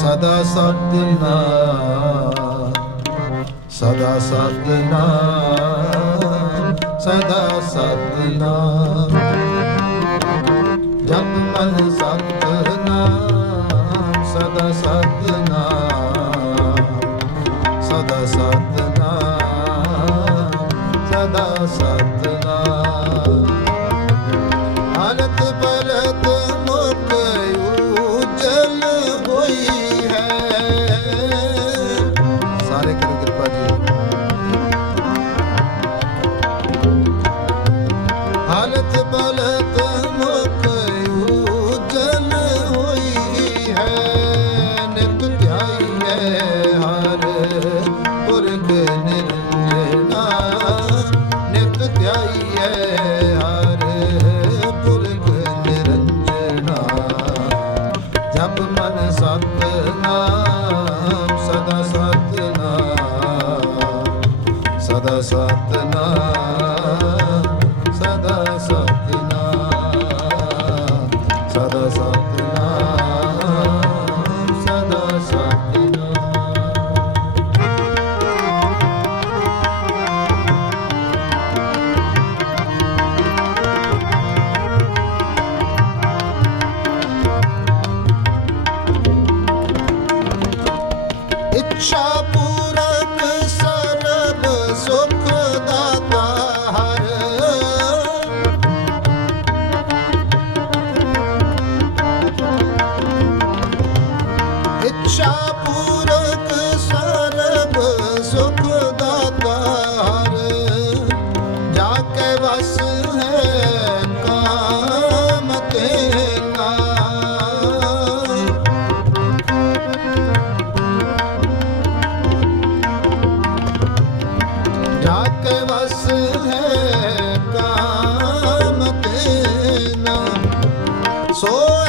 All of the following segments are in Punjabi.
ਸਦਾ ਸਤਿਨਾਮ ਸਦਾ ਸਤਿਨਾਮ ਸਦਾ ਸਤਿਨਾਮ ਜਪ ਮਨ ਸਤਿਨਾਮ ਸਦਾ ਸਤਿਨਾਮ ਜਪ ਮਨ ਸਤਨਾਮ ਸਦਾ ਸਤਨਾਮ ਸਦਾ ਸਤਨਾਮ।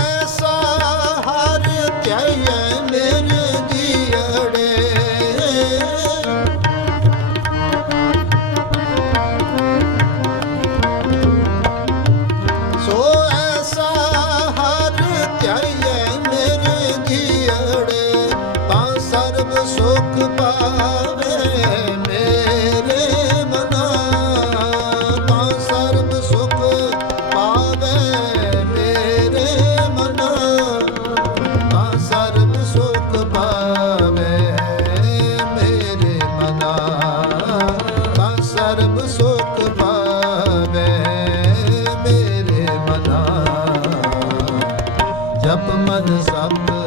É essa ਜਪ ਮਨ ਸਤ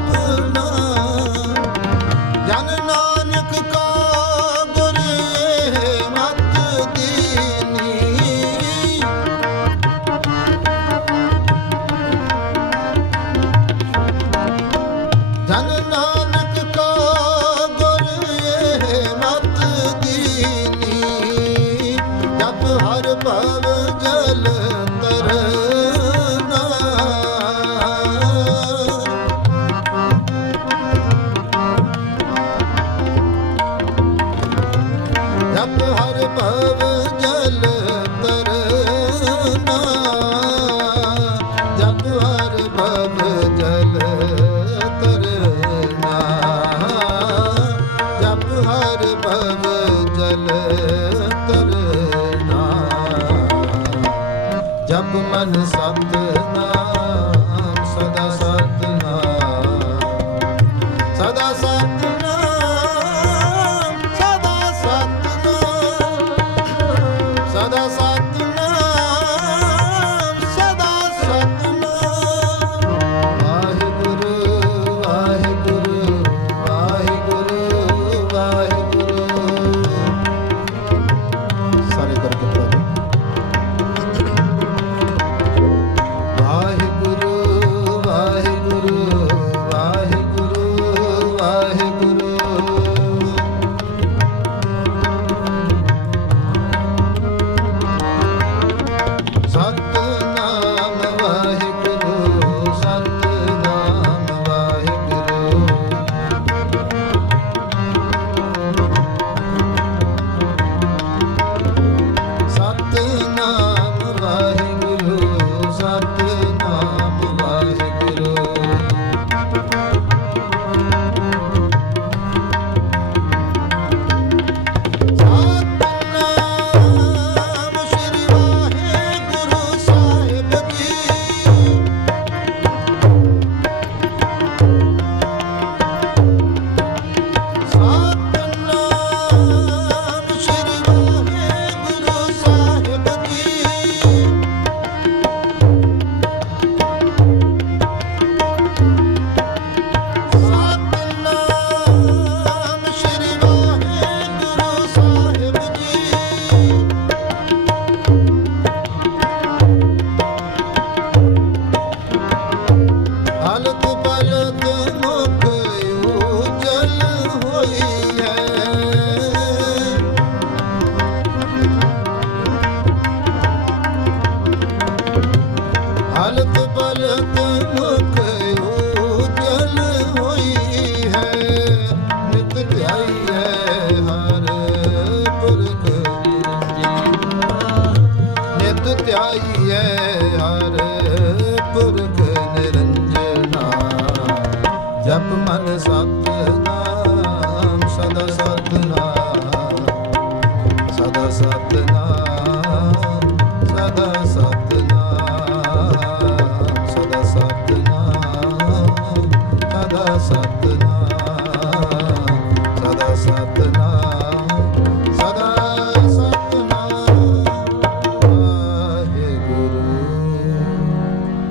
Oh, no. ਜਪ